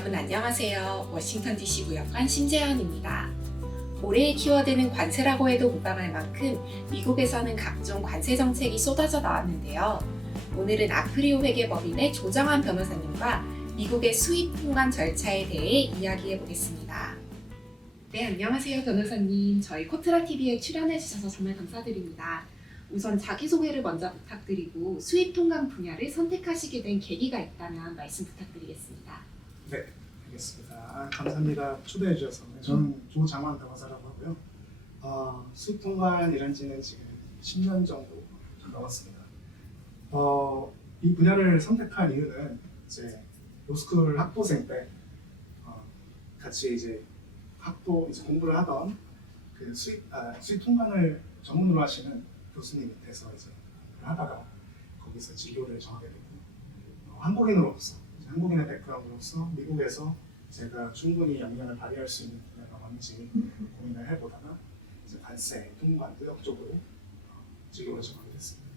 여러분 안녕하세요. 워싱턴 DC 무역관 심재현입니다. 올해의 키워드는 관세라고 해도 무방할 만큼 미국에서는 각종 관세 정책이 쏟아져 나왔는데요. 오늘은 아프리오 회계법인의 조정환 변호사님과 미국의 수입 통관 절차에 대해 이야기해 보겠습니다. 네, 안녕하세요 변호사님. 저희 코트라TV에 출연해 주셔서 정말 감사드립니다. 우선 자기소개를 먼저 부탁드리고 수입 통관 분야를 선택하시게 된 계기가 있다면 말씀 부탁드리겠습니다. 네, 알겠습니다. 감사합니다. 초대해 주셔서. 저는 조장환 변호사라고 하고요. 수입 통관 일한 지는 지금 10년 정도 넘었습니다. 이 분야를 선택한 이유는 이제 로스쿨 학부생 때 같이 이제 공부를 하던 그 수입 통관을 전문으로 하시는 교수님 밑에서 이제 공부를 하다가 거기서 진로를 정하게 되고 한국인의 백그라운드로서 미국에서 제가 충분히 역량을 발휘할 수 있는 분야가 뭔지 고민을 해보다가 이제 관세, 통관, 무역 쪽으로 진로를 정하게 됐습니다.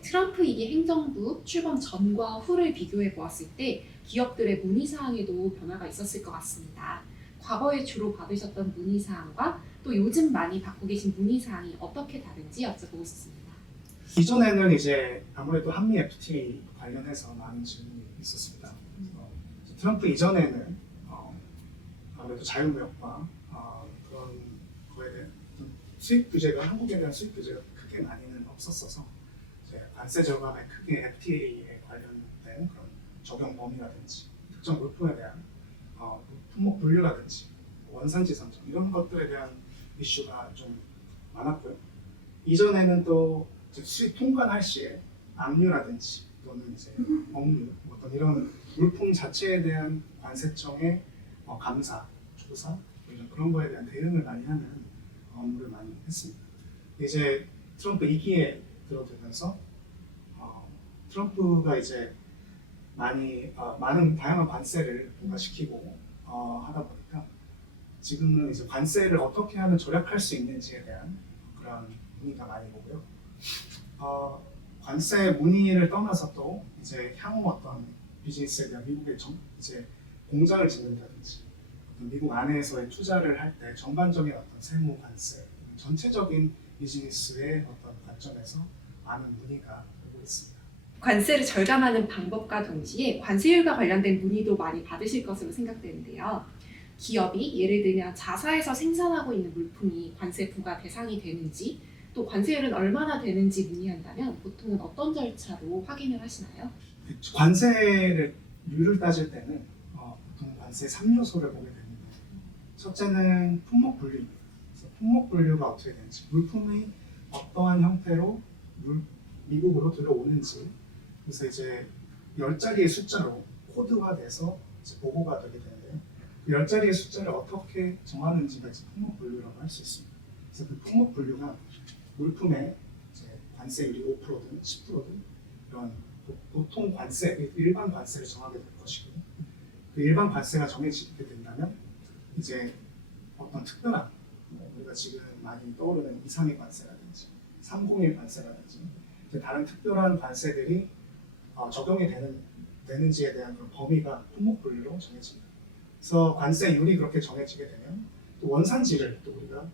트럼프 2기 행정부 출범 전과 후를 비교해 보았을 때 기업들의 문의사항에도 변화가 있었을 것 같습니다. 과거에 주로 받으셨던 문의사항과 또 요즘 많이 받고 계신 문의사항이 어떻게 다른지 여쭤보고 싶습니다. 이전에는 이제 아무래도 한미 FTA 관련해서 많은 질문이 있었습니다. 트럼프 이전에는 아무래도 자유무역과 그런 거에 대한 수입 규제가 한국에 대한 수입 규제가 크게 많이는 없었어서 이제 관세 절감에 크게 FTA에 관련된 그런 적용 범위라든지 특정 물품에 대한 품목 분류라든지 원산지 선정 이런 것들에 대한 이슈가 좀 많았고요. 이전에는 또 수입 통관할 시에 압류라든지 또는 이제 억류 어떤 이런 물품 자체에 대한 관세청의 감사, 조사 이런 그런 거에 대한 대응을 많이 하는 업무를 많이 했습니다. 이제 트럼프 2기에 들어들면서 트럼프가 이제 많은 다양한 관세를 부과시키고 하다 보니까 지금은 이제 관세를 어떻게 하면 절약할 수 있는지에 대한 그런 문의가 많이 오고요. 관세 문의를 떠나서 또 이제 향후 어떤 비즈니스에 대한 미국의 이제 공장을 짓는다든지 미국 안에서의 투자를 할 때 전반적인 어떤 세무 관세, 전체적인 비즈니스의 어떤 관점에서 많은 문의가 오고 있습니다. 관세를 절감하는 방법과 동시에 관세율과 관련된 문의도 많이 받으실 것으로 생각되는데요. 기업이 예를 들면 자사에서 생산하고 있는 물품이 관세 부과 대상이 되는지 또 관세율은 얼마나 되는지 문의한다면 보통은 어떤 절차로 확인을 하시나요? 관세율을 따질 때는 보통 관세 3요소를 보게 됩니다. 첫째는 품목 분류입니다. 그래서 품목 분류가 어떻게 되는지, 물품이 어떠한 형태로 미국으로 들어오는지, 그래서 이제 10자리의 숫자로 코드화돼서 이제 보고가 되게 되는데요. 그 10자리의 숫자를 어떻게 정하는지가 이제 품목 분류라고 할 수 있습니다. 그래서 그 품목 분류가 물품의 이제 관세율이 5%든 10%든 이런 보통 관세, 일반 관세를 정하게 될 것이고, 그 일반 관세가 정해지게 된다면 이제 어떤 특별한 우리가 지금 많이 떠오르는 232 관세라든지 301 관세라든지 이제 다른 특별한 관세들이 적용이 되는지에 대한 그런 범위가 품목 분류로 정해집니다. 그래서 관세율이 그렇게 정해지게 되면 또 원산지를 또 우리가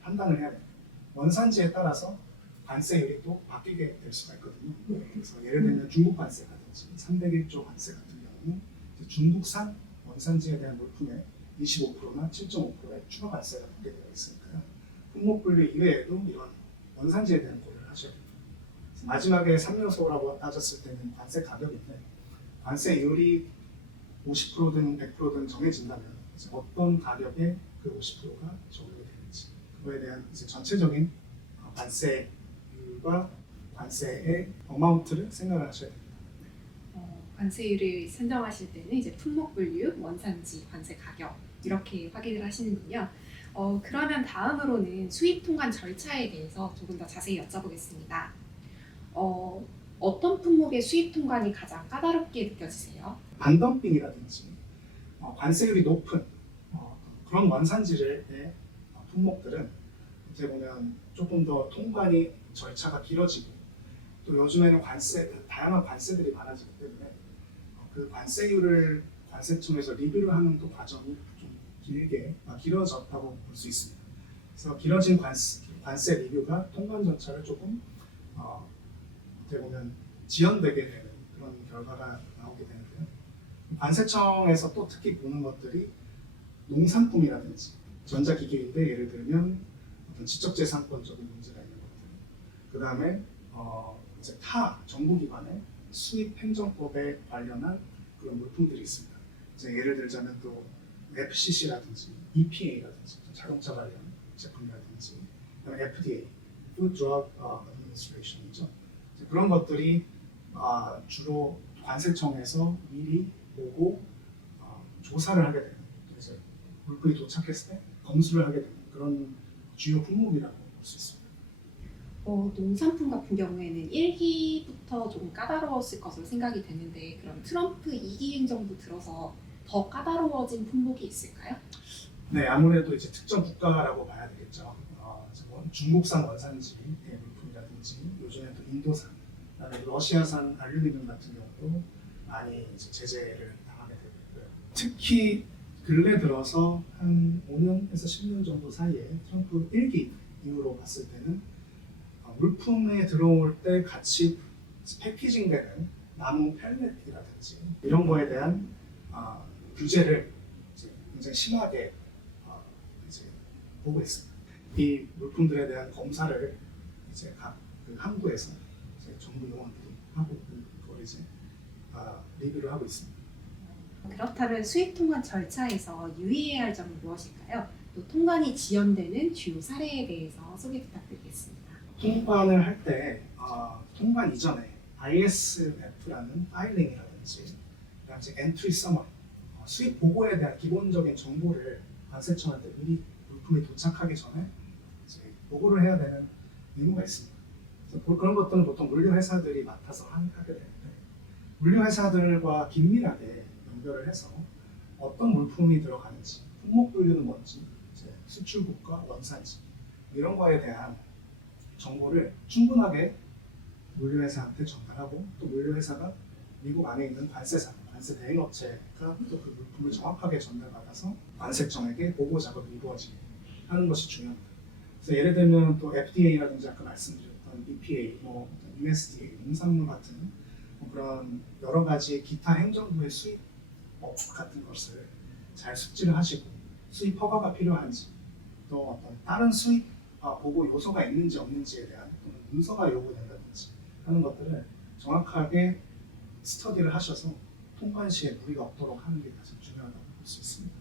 판단을 해야 됩니다. 원산지에 따라서 관세율이 또 바뀌게 될 수가 있거든요. 그래서 예를 들면 중국 관세라든지 301조 관세 같은 경우는 중국산 원산지에 대한 물품의 25%나 7.5%의 추가 관세가 붙게 되어 있으니까요. 품목 분류 이외에도 이런 원산지에 대한 고려를 하셔야 됩니다. 마지막에 3요소라고 따졌을 때는 관세 가격인데 관세율이 50%든 100%든 정해진다면 이제 어떤 가격에 그 50%가 적용이 되는지 그거에 대한 이제 전체적인 관세율과 관세의 어마운트를 생각을 하셔야 됩니다. 관세율을 선정하실 때는 이제 품목 분류, 원산지, 관세 가격 이렇게 확인을 하시는군요. 그러면 다음으로는 수입 통관 절차에 대해서 조금 더 자세히 여쭤보겠습니다. 어떤 품목의 수입 통관이 가장 까다롭게 느껴지세요? 반덤핑이라든지 관세율이 높은 그런 원산지의 품목들은 어떻게 보면 조금 더 통관이 절차가 길어지고 또 요즘에는 다양한 관세들이 많아지기 때문에 그 관세율을 관세청에서 리뷰를 하는 또 과정이 좀 길어졌다고 볼 수 있습니다. 그래서 길어진 관세 리뷰가 통관 절차를 조금 어떻게 보면 지연되게 되는 그런 결과가 나오게 되는데요. 관세청에서 또 특히 보는 것들이 농산품이라든지 전자기기인데 예를 들면 어떤 지적재산권적인 문제가 있는 것들, 그 다음에 이제 타 정부기관의 수입행정법에 관련한 그런 물품들이 있습니다. 이제 예를 들자면 또 FCC라든지 EPA라든지 자동차 관련 제품이라든지 FDA, Food Drug Administration이죠. 그런 것들이 주로 관세청에서 미리 보고 조사를 하게 되는, 그래서 물품이 도착했을 때 검수를 하게 되는 그런 주요 품목이라고 볼 수 있습니다. 농산품 같은 경우에는 1기부터 좀 까다로웠을 것으로 생각이 되는데 그럼 트럼프 2기 행정부 들어서 더 까다로워진 품목이 있을까요? 네, 아무래도 이제 특정 국가라고 봐야 되겠죠. 중국산 원산지의 물품이라든지 요즘에 또 인도산, 그다음에 러시아산 알루미늄 같은 경우도 많이 이제 제재를 당하게 되고 있고요. 특히 근래 들어서 한 5년에서 10년 정도 사이에 트럼프 1기 이후로 봤을 때는 물품에 들어올 때 같이 패키징되는 나무 펠렛이라든지 이런 거에 대한 규제를 이제 굉장히 심하게 이제 보고 있습니다. 이 물품들에 대한 검사를 이제 각 그 항구에서 이제 정부 요원들이 하고 그걸 이제 리뷰를 하고 있습니다. 그렇다면 수입 통관 절차에서 유의해야 할 점은 무엇일까요? 또 통관이 지연되는 주요 사례에 대해서 소개 부탁드리겠습니다. 통관을 할 때 통관 이전에 ISF라는 파일링이라든지 그다음에 엔트리 서머리, 수입 보고에 대한 기본적인 정보를 관세청한테 미리 물품이 도착하기 전에 이제 보고를 해야 되는 의무가 있습니다. 그래서 그런 것들은 보통 물류회사들이 맡아서 하게 되는데 물류회사들과 긴밀하게 연결을 해서 어떤 물품이 들어가는지, 품목 분류는 뭔지, 이제 수출국가, 원산지 이런 거에 대한 정보를 충분하게 물류회사한테 전달하고 또 물류회사가 미국 안에 있는 관세사, 관세 대행업체가 또 그 물품을 정확하게 전달받아서 관세청에게 보고 작업이 이루어지게 하는 것이 중요합니다. 그래서 예를 들면 또 FDA라든지 아까 말씀드렸던 EPA, USDA, 농산물 같은 그런 여러 가지 기타 행정부의 수입법 같은 것을 잘 숙지를 하시고 수입 허가가 필요한지 또 어떤 다른 수입 보고 요소가 있는지 없는지에 대한 또는 문서가 요구된다든지 하는 것들을 정확하게 스터디를 하셔서 통관 시에 무리가 없도록 하는 게 가장 중요하다고 볼 수 있습니다.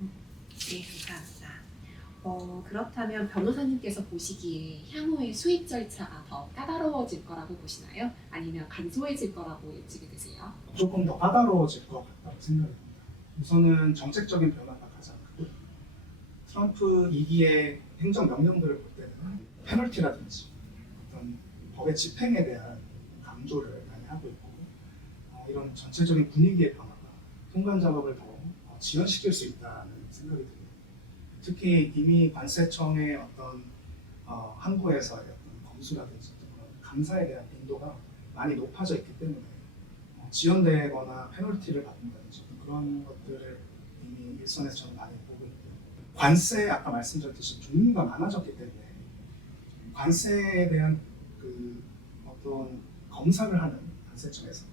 네, 감사합니다. 그렇다면 변호사님께서 보시기에 향후에 수입 절차가 더 까다로워질 거라고 보시나요? 아니면 간소해질 거라고 예측이 되세요? 조금 더 까다로워질 것 같다고 생각이 듭니다. 우선은 정책적인 변화가 가장 크고 트럼프 2기의 행정명령들을 볼 때는 페널티라든지 어떤 법의 집행에 대한 강조를 많이 하고 있고 이런 전체적인 분위기의 변화가 통관 작업을 더 지연시킬 수 있다는 생각이 듭니다. 특히 이미 관세청의 어떤 항구에서의 어떤 검수라든지 그런 감사에 대한 빈도가 많이 높아져 있기 때문에 지연되거나 페널티를 받는다든지 그런 것들을 이미 일선에서 저는 많이 보고 있고요. 관세 아까 말씀드렸듯이 종류가 많아졌기 때문에 관세에 대한 그 어떤 검사를 하는 관세청에서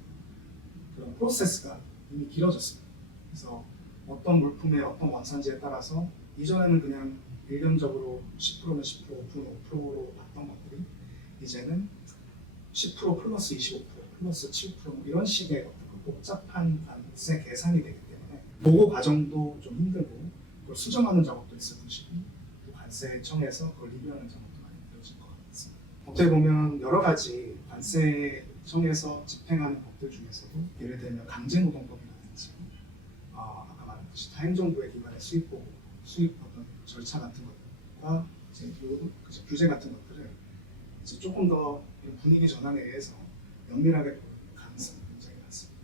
그런 프로세스가 이미 길어졌습니다. 그래서 어떤 물품의 어떤 원산지에 따라서 이전에는 그냥 일련적으로 10%면 10%, 5%면 5%로 봤던 것들이 이제는 10% 플러스 25% 플러스 7% 이런 식의 어떤 복잡한 관세 계산이 되기 때문에 보고 과정도 좀 힘들고 그걸 수정하는 작업도 있을 것이고 또 관세청에서 그걸 리뷰하는 작업도 많이 이루어질 것 같습니다. 어떻게 보면 여러 가지 관세청에서 집행하는 법들 중에서도 예를 들면 강제노동법이라든지 아까 말했듯이 타행정부의 기관의 수입 어떤 절차 같은 것들과 이제 규제 같은 것들을 이제 조금 더 분위기 전환에 의해서 면밀하게 볼 가능성이 굉장히 많습니다.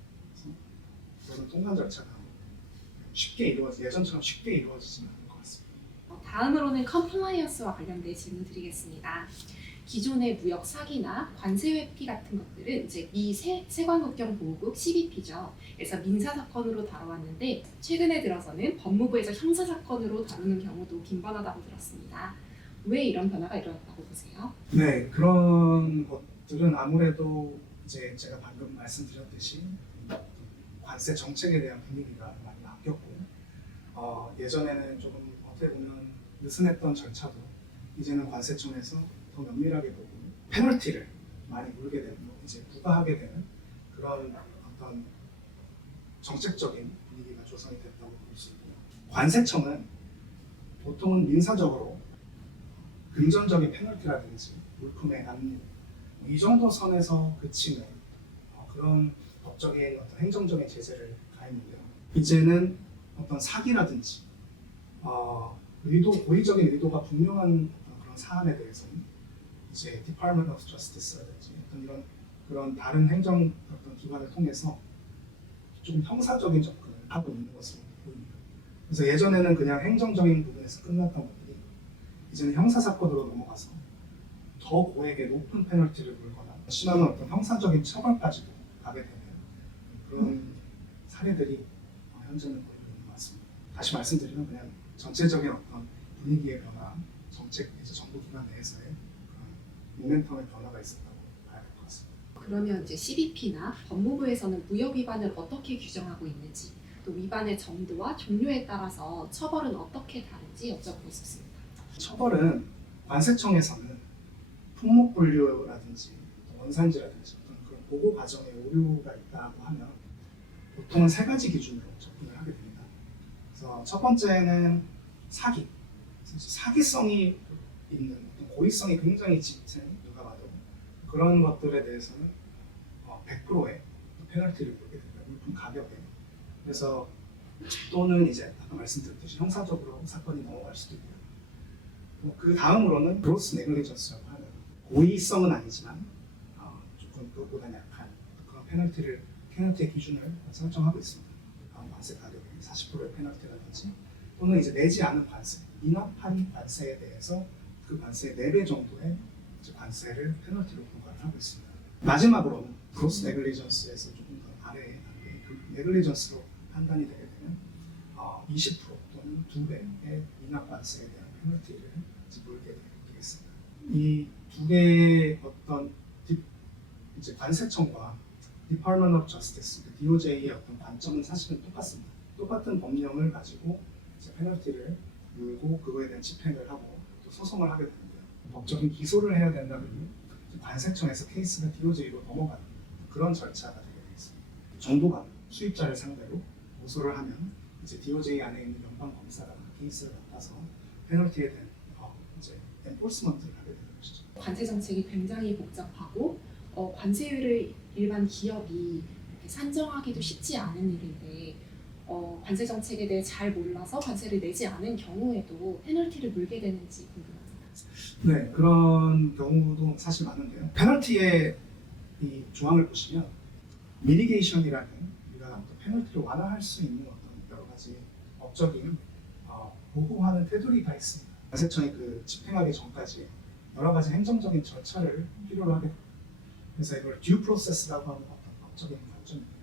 그래서 통관 절차가 예전처럼 쉽게 이루어지지는 않을 것 같습니다. 다음으로는 컴플라이언스와 관련된 질문 드리겠습니다. 기존의 무역 사기나 관세 회피 같은 것들은 이제 미 세관국경 보호국 CBP죠. 그래서 민사 사건으로 다뤄왔는데 최근에 들어서는 법무부에서 형사 사건으로 다루는 경우도 빈번하다고 들었습니다. 왜 이런 변화가 일어났다고 보세요? 네, 그런 것들은 아무래도 이제 제가 방금 말씀드렸듯이 관세 정책에 대한 분위기가 많이 바뀌었고 예전에는 조금 어떻게 보면 느슨했던 절차도 이제는 관세청에서 더 면밀하게 보고 페널티를 많이 물게 되는, 이제 부과하게 되는 그런 어떤 정책적인 분위기가 조성이 됐다고 볼 수 있고요. 관세청은 보통은 민사적으로 금전적인 페널티라든지 물품의 압류 이 정도 선에서 그치는 그런 법적인 어떤 행정적인 제재를 가했는데요. 이제는 어떤 사기라든지 고의적인 의도가 분명한 그런 사안에 대해서는 이제 Department of Justice라든지 어떤 그런 다른 행정 어떤 기관을 통해서 조금 형사적인 접근을 하고 있는 것으로 보입니다. 그래서 예전에는 그냥 행정적인 부분에서 끝났던 것들이 이제는 형사 사건으로 넘어가서 더 고액의 높은 페널티를 물거나 심한 어떤 형사적인 처벌까지도 가게 되는 그런 사례들이 현재는 보이고 있는 것 같습니다. 다시 말씀드리면 그냥 전체적인 어떤 분위기의 변화, 정책 이제 정부 기관 내에서의 그런 모멘텀의 변화가 있었다고 봐야 될 것 같습니다. 그러면 이제 CBP나 법무부에서는 무역 위반을 어떻게 규정하고 있는지, 또 위반의 정도와 종류에 따라서 처벌은 어떻게 다른지 여쭤보고 싶습니다. 처벌은 관세청에서는 품목 분류라든지 원산지라든지 어떤 그런 보고 과정에 오류가 있다고 하면 보통은 세 가지 기준으로 접근을 하게 됩니다. 그래서 첫 번째는 사기, 사기성이 있는 어떤 고의성이 굉장히 짙은 누가 봐도 그런 것들에 대해서는 100%의 페널티를 물게 됩니다. 물품 가격에. 그래서 또는 이제 아까 말씀드렸듯이 형사적으로 사건이 넘어갈 수도 있고요. 그 다음으로는 그로스 네글리전스라고 하는 고의성은 아니지만 조금 그것보다 약한 그런 페널티의 기준을 설정하고 있습니다. 관세 가격의 40%의 페널티라든지 또는 이제 내지 않은 관세, 미납한 관세에 대해서 그 관세의 4배 정도의 관세를 페널티로 부과를 하고 있습니다. 마지막으로는 그로스 네글리전스에서 조금 더 아래의 단계의 그 네글리전스로 판단이 되게 되면 20% 또는 2배의 미납 관세에 대한 페널티를 물게 되겠습니다. 이 두 개의 어떤 이제 관세청과 Department of Justice, DOJ의 어떤 관점은 사실은 똑같습니다. 똑같은 법령을 가지고 이제 페널티를 물고 그거에 대한 집행을 하고 또 소송을 하게 되는데요. 법적인 기소를 해야 된다면 관세청에서 케이스가 DOJ로 넘어가는 그런 절차가 되게 되겠습니다. 정부가 수입자를 상대로 고소를 하면 이제 DOJ 안에 있는 연방 검사가 케이스를 맡아서 페널티에 대한 이제 엔포스먼트를 하게 되는 것이죠. 관세 정책이 굉장히 복잡하고 관세율을 일반 기업이 이렇게 산정하기도 쉽지 않은 일인데 관세 정책에 대해 잘 몰라서 관세를 내지 않은 경우에도 페널티를 물게 되는지 궁금합니다. 네, 그런 경우도 사실 많은데요. 페널티의 이 조항을 보시면 미리게이션이라는 우리가 페널티를 완화할 수 있는 어떤 여러 가지 법적인 보호하는 테두리가 있습니다. 관세청이 그 집행하기 전까지 여러 가지 행정적인 절차를 필요로 하게 됩니다. 그래서 이걸 듀 프로세스라고 하는 어떤 법적인 관점입니다.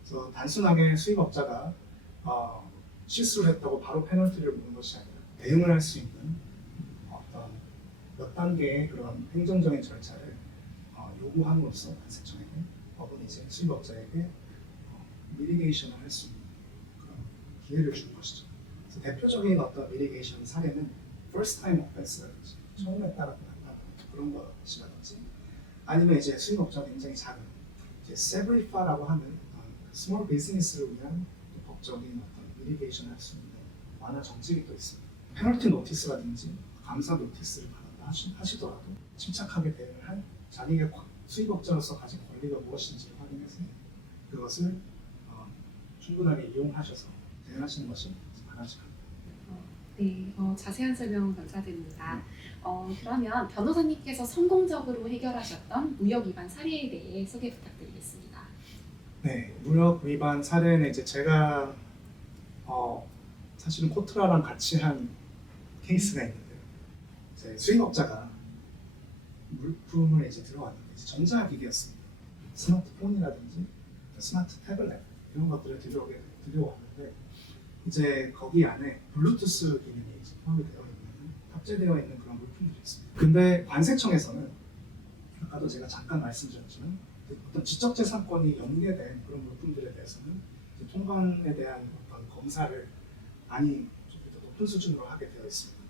그래서 단순하게 수입업자가 실수를 했다고 바로 페널티를 무는 것이 아니라 대응을 할 수 있는 어떤 몇 단계의 그런 행정적인 절차를 요구함으로써 관세청에게 법은 이제 수입업자에게 미리게이션을 할 수 있는 그런 기회를 주는 것이죠. 그래서 대표적인 어떤 미리게이션 사례는 first time offense라든지 처음에 따라 나타나는 그런 것이라든지 아니면 이제 수입업자가 굉장히 작은 이제 세브리파라고 하는 스몰 비즈니스를 위한 법적인 어떤 미리게이션을 할 수 있는 완화 정책이 또 있습니다. 페널티 노티스라든지 감사 노티스를 받았다 하시더라도 침착하게 대응을 한 자기의 수입업자로서 가진 권리가 무엇인지를 확인해서 그것을 충분하게 이용하셔서 대응하시는 것이 바람직합니다. 네, 자세한 설명 감사드립니다. 그러면 변호사님께서 성공적으로 해결하셨던 무역 위반 사례에 대해 소개 부탁드리겠습니다. 네, 무역 위반 사례는 이제 제가 사실은 코트라랑 같이 한 케이스가 있는데요. 이제 수입업자가 물품을 이제 들어왔는데 이제 전자기기였습니다. 스마트폰이라든지 스마트 태블릿 이런 것들을 들여왔는데 이제 거기 안에 블루투스 기능이 이제 포함이 되어 있는 탑재되어 있는 그런 물품들이 있습니다. 근데 관세청에서는 아까도 제가 잠깐 말씀드렸지만 어떤 지적재산권이 연계된 그런 물품들에 대해서는 이제 통관에 대한 어떤 검사를 많이 좀 더 높은 수준으로 하게 되어 있습니다.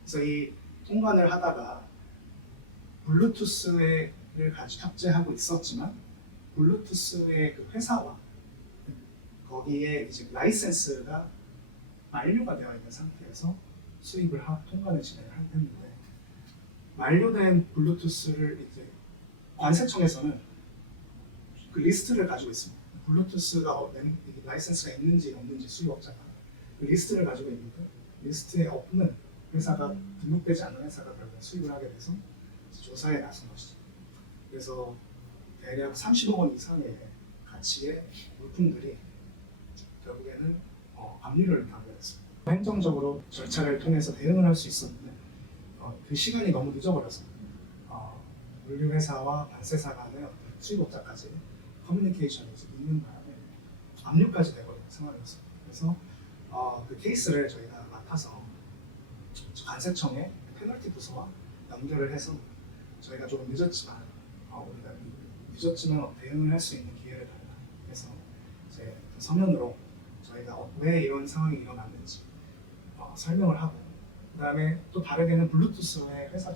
그래서 이 통관을 하다가 블루투스를 같이 탑재하고 있었지만 블루투스의 그 회사와 거기에 이제 라이센스가 만료가 되어 있는 상태에서 수입을 통관을 진행을 했는데 만료된 블루투스를 이제 관세청에서는 그 리스트를 가지고 있습니다. 블루투스가 라이센스가 있는지 없는지 수입업자가 그 리스트를 가지고 있는데 리스트에 없는 회사가 등록되지 않은 회사가 결국 수입을 하게 돼서 조사에 나선 것이죠. 그래서 대략 30억 원 이상의 가치의 물품들이 결국에는 압류를 당했습니다. 행정적으로 절차를 통해서 대응을 할 수 있었는데 그 시간이 너무 늦어버려서 물류회사와 관세사 간의 어떤 수입업자까지 커뮤니케이션이 있는 바람에 압류까지 되버린 상황이었습니다. 그래서 그 케이스를 저희가 맡아서 관세청의 페널티 부서와 연결을 해서 저희가 조금 늦었지만 우리가 늦었지만 대응을 할 수 있는 기회를 달라 해서 이제 서면으로 저희가 왜 이런 상황이 일어났는지 설명을 하고 그다음에 또 다르게는 블루투스의 회사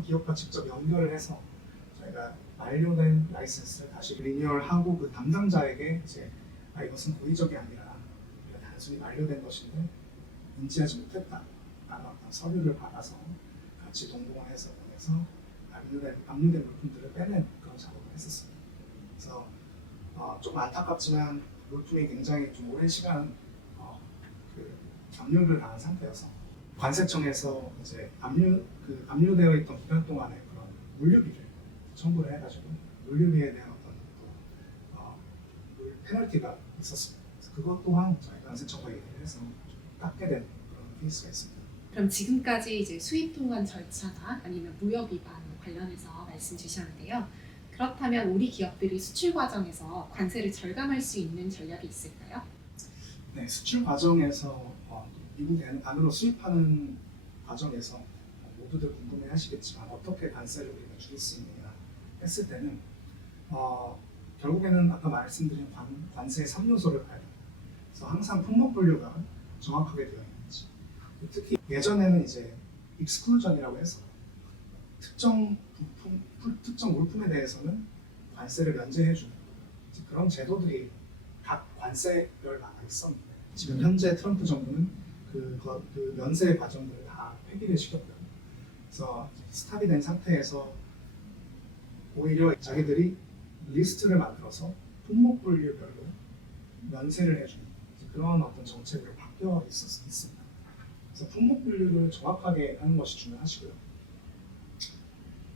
기업과 직접 연결을 해서 저희가 만료된 라이센스를 다시 리뉴얼하고 그 담당자에게 이제 이것은 고의적이 아니라 우리가 단순히 만료된 것인데 인지하지 못했다라는 어떤 서류를 받아서 같이 동봉해서 보내서 압류된 물품들을 빼낸 그런 작업을 했었습니다. 그래서 좀 안타깝지만 물품이 굉장히 좀 오랜 시간 압류를 당한 상태여서 관세청에서 이제 압류되어 있던 기간 동안에 그런 물류비를 청구를 해가지고 물류비에 대한 어떤 페널티가 있었습니다. 그래서 그것 또한 저희 관세청과 얘기를 해서 깎게 된 그런 케이스가 있습니다. 그럼 지금까지 이제 수입 통관 절차나 아니면 무역 위반 관련해서 말씀 주셨는데요. 그렇다면 우리 기업들이 수출 과정에서 관세를 절감할 수 있는 전략이 있을까요? 네, 수출 과정에서 미국 안으로 수입하는 과정에서 모두들 궁금해하시겠지만 어떻게 관세를 우리가 줄일 수 있느냐 했을 때는 결국에는 아까 말씀드린 관세 3요소를 봐야 돼요. 그래서 항상 품목 분류가 정확하게 되어 있는지 특히 예전에는 이제 익스클루전이라고 해서 특정 물품에 대해서는 관세를 면제해주는 그런 제도들이 각 관세별마다 있었는데 지금 현재 트럼프 정부는 그 면세 과정들을 다 폐기를 시켰고요. 그래서 스탑이 된 상태에서 오히려 자기들이 리스트를 만들어서 품목 분류별로 면세를 해주는 그런 어떤 정책으로 바뀌어 있습니다. 그래서 품목 분류를 정확하게 하는 것이 중요하시고요.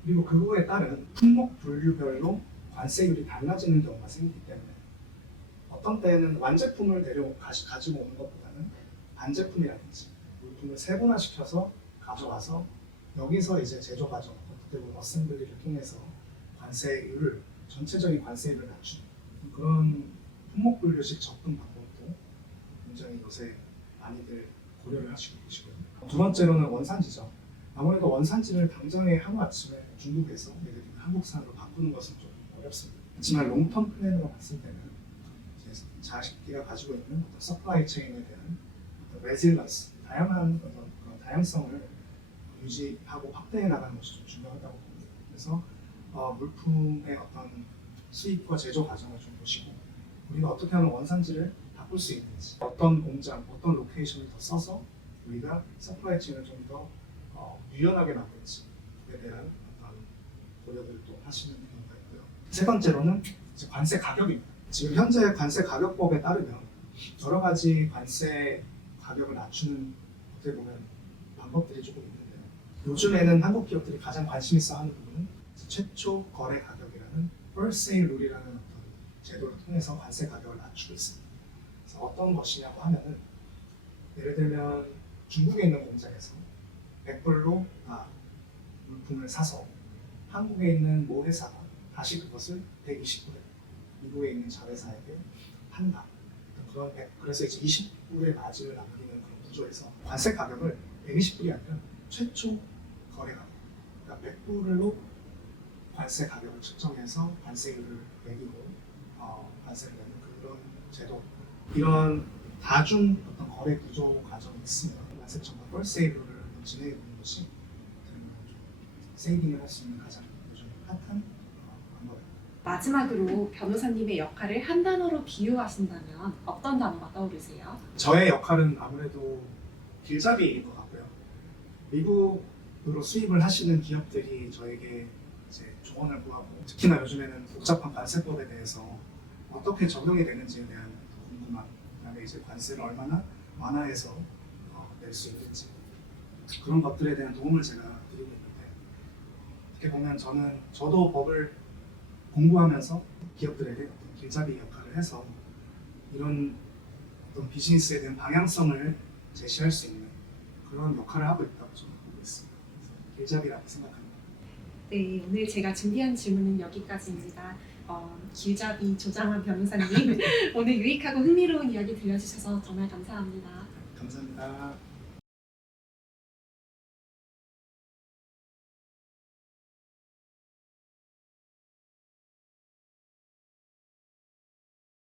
그리고 그거에 따른 품목 분류별로 관세율이 달라지는 경우가 생기기 때문에 어떤 때는 완제품을 가지고 오는 것보다는 반제품이라든지 물품을 세분화시켜서 가져와서 여기서 이제 제조 과정, 어떻게 보면 어셈블리를 통해서 전체적인 관세율을 낮추는 그런 품목 분류식 접근 방법도 굉장히 요새 많이들 고려를 하시고 계시고요. 두 번째로는 원산지죠. 아무래도 원산지를 당장에 하루아침에 중국에서 예를 들면 한국산으로 바꾸는 것은 좀 어렵습니다. 하지만 롱텀 플랜으로 봤을 때는 자식기가 가지고 있는 어떤 서플라이 체인에 대한 어떤 레질런스, 다양한 그런 다양성을 유지하고 확대해 나가는 것이 좀 중요하다고 봅니다. 그래서 물품의 어떤 수입과 제조 과정을 좀 보시고 우리가 어떻게 하면 원산지를 바꿀 수 있는지, 어떤 공장, 어떤 로케이션을 더 써서 우리가 서플라이 체인을 좀 더 유연하게 만들지에 대한 어떤 고려들을 또 하시는 경우가 있고요. 세 번째로는 이제 관세 가격입니다. 지금 현재 관세 가격법에 따르면 여러 가지 관세 가격을 낮추는 어떻게 보면 방법들이 조금 있는데요. 요즘에는 한국 기업들이 가장 관심 있어 하는 부분은 최초 거래 가격이라는 first sale 룰이라는 어떤 제도를 통해서 관세 가격을 낮추고 있습니다. 그래서 어떤 것이냐고 하면은 예를 들면 중국에 있는 공장에서 100불로 물품을 사서 한국에 있는 모 회사가 다시 그것을 120불에 미국에 있는 자회사에게 판다. 그래서 이제 20불의 마진을 남기는 그런 구조에서 관세 가격을 120불이 아니라 최초 거래 가격, 그러니까 100불로 관세 가격을 측정해서 관세율을 매기고 관세를 내는 그런 제도. 이런 다중 어떤 거래 구조 과정이 있으면 관세청과 펄세이브를 진행해 보는 것이 세이빙을 할 수 있는 가장 요즘 핫한 방법입니다. 마지막으로 변호사님의 역할을 한 단어로 비유하신다면 어떤 단어가 떠오르세요? 저의 역할은 아무래도 길잡이인 것 같고요. 미국으로 수입을 하시는 기업들이 저에게 이제 조언을 구하고, 특히나 요즘에는 복잡한 관세법에 대해서 어떻게 적용이 되는지에 대한 궁금함, 그다음에 이제 관세를 얼마나 완화해서 낼 수 있는지, 그런 것들에 대한 도움을 제가 드리고 있는데, 어떻게 보면 저도 법을 공부하면서 기업들에게 어떤 길잡이 역할을 해서 이런 어떤 비즈니스에 대한 방향성을 제시할 수 있는 그런 역할을 하고 있다고 저는 보고 있습니다. 그래서 길잡이라고 생각합니다. 네, 오늘 제가 준비한 질문은 여기까지입니다. 길잡이 조장환 변호사님, 오늘 유익하고 흥미로운 이야기 들려주셔서 정말 감사합니다. 감사합니다.